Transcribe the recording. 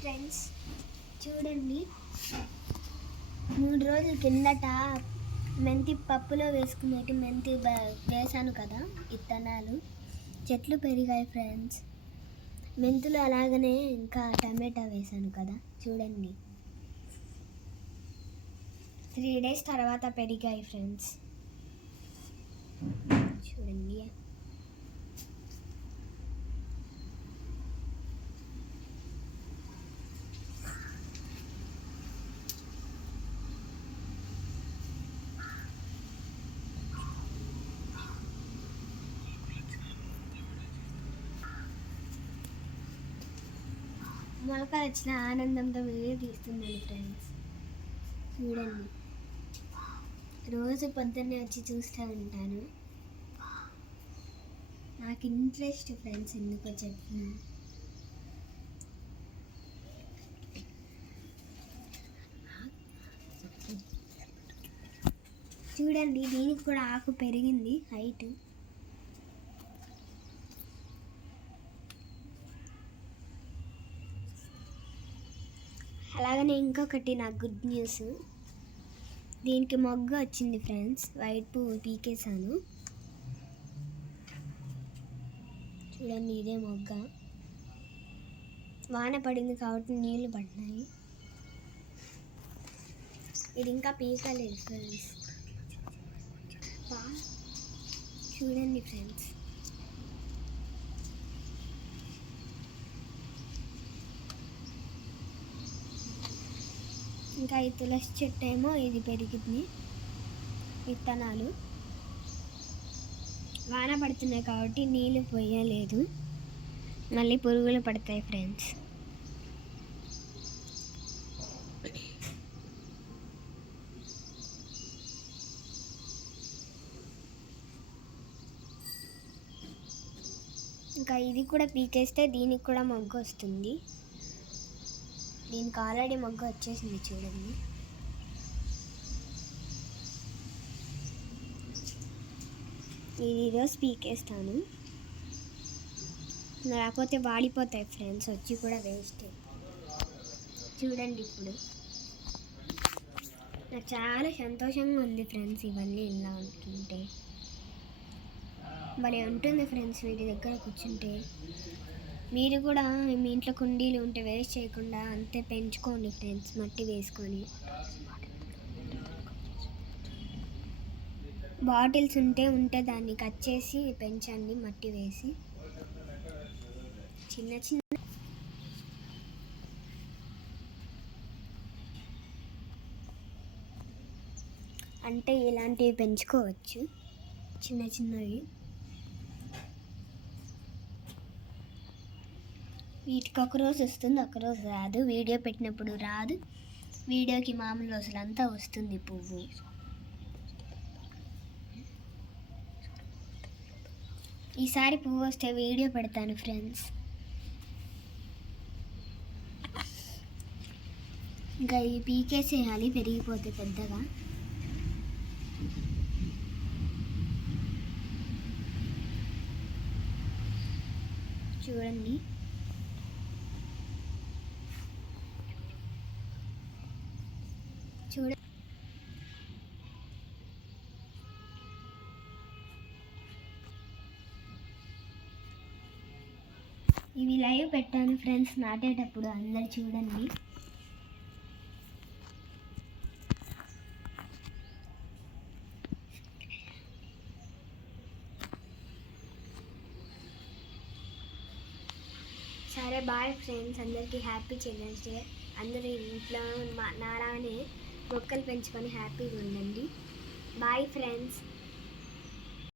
Friends, చూడండి 3 రోజుల కిందట మెంతి పప్పులో వేసుకునేటి మెంతి వేసాను కదా, ఇత్తనాలు చెట్లు పెరిగాయి ఫ్రెండ్స్. మెంతులు అలాగనే ఇంకా టమాటా వేసాను కదా, చూడండి 3 days తర్వాత పెరిగాయి ఫ్రెండ్స్. చూడండి మొలకలు వచ్చిన ఆనందంతో వీడియో తీస్తున్నాను ఫ్రెండ్స్. చూడండి రోజు పొద్దున్నే వచ్చి చూస్తూ ఉంటాను. నాకు ఇంట్రెస్ట్ ఫ్రెండ్స్, ఎందుకో చెప్పి. చూడండి దీనికి కూడా ఆకు పెరిగింది హైట్. అలాగనే ఇంకొకటి నాకు గుడ్ న్యూస్, దీనికి మొగ్గ వచ్చింది ఫ్రెండ్స్. వైట్ పువ్వు పీకేసాను, చూడండి ఇదే మొగ్గ. వాన పడింది కాబట్టి నీళ్ళు పడినాయి. ఇది ఇంకా పీకలేదు ఫ్రెండ్స్. చూడండి ఫ్రెండ్స్, ఇంకా ఈ తులసి చెట్టు ఏమో ఇది పెరిగింది విత్తనాలు. వాన పడుతున్నాయి కాబట్టి నీళ్ళు పోయలేదు, మళ్ళీ పురుగులు పడతాయి ఫ్రెండ్స్. ఇంకా ఇది కూడా పీకేస్తే దీనికి కూడా మొగ్గ వస్తుంది. దీనికి ఆల్రెడీ మొగ్గ వచ్చేసింది చూడండి. ఇది ఈరోజు పీకేస్తాను, లేకపోతే వాడిపోతాయి ఫ్రెండ్స్, వచ్చి కూడా వేస్ట్. చూడండి ఇప్పుడు నాకు చాలా సంతోషంగా ఉంది ఫ్రెండ్స్, ఇవన్నీ ఇలా ఉంటుంటే భలే ఉంటుంది ఫ్రెండ్స్. వీటి దగ్గర కూర్చుంటే మీరు కూడా మీ ఇంట్లో కుండీలు ఉంటే వేస్ట్ చేయకుండా అంతే పెంచుకోండి ఫ్రెండ్స్, మట్టి వేసుకొని. బాటిల్స్ ఉంటే దాన్ని కట్ చేసి పెంచండి, మట్టి వేసి. చిన్న చిన్న అంటే ఇలాంటివి పెంచుకోవచ్చు, చిన్న చిన్నవి. వీటికి ఒకరోజు వస్తుంది, ఒకరోజు రాదు. వీడియో పెట్టినప్పుడు రాదు, వీడియోకి మామూలు రోజులంతా వస్తుంది పువ్వు. ఈసారి పువ్వు వస్తే వీడియో పెడతాను ఫ్రెండ్స్. ఇంకా ఈ పీకేసేయాలి, పెరిగిపోతే పెద్దగా. చూడండి ఇవి లైవ్ పెట్టాను ఫ్రెండ్స్ నాటేటప్పుడు, అందరు చూడండి. సరే బాయ్ ఫ్రెండ్స్, అందరికీ హ్యాపీ చిల్డ్రన్స్ డే. అందరూ ఇంట్లో నాలానే మొక్కలు పెంచుకొని హ్యాపీగా ఉండండి. Bye friends.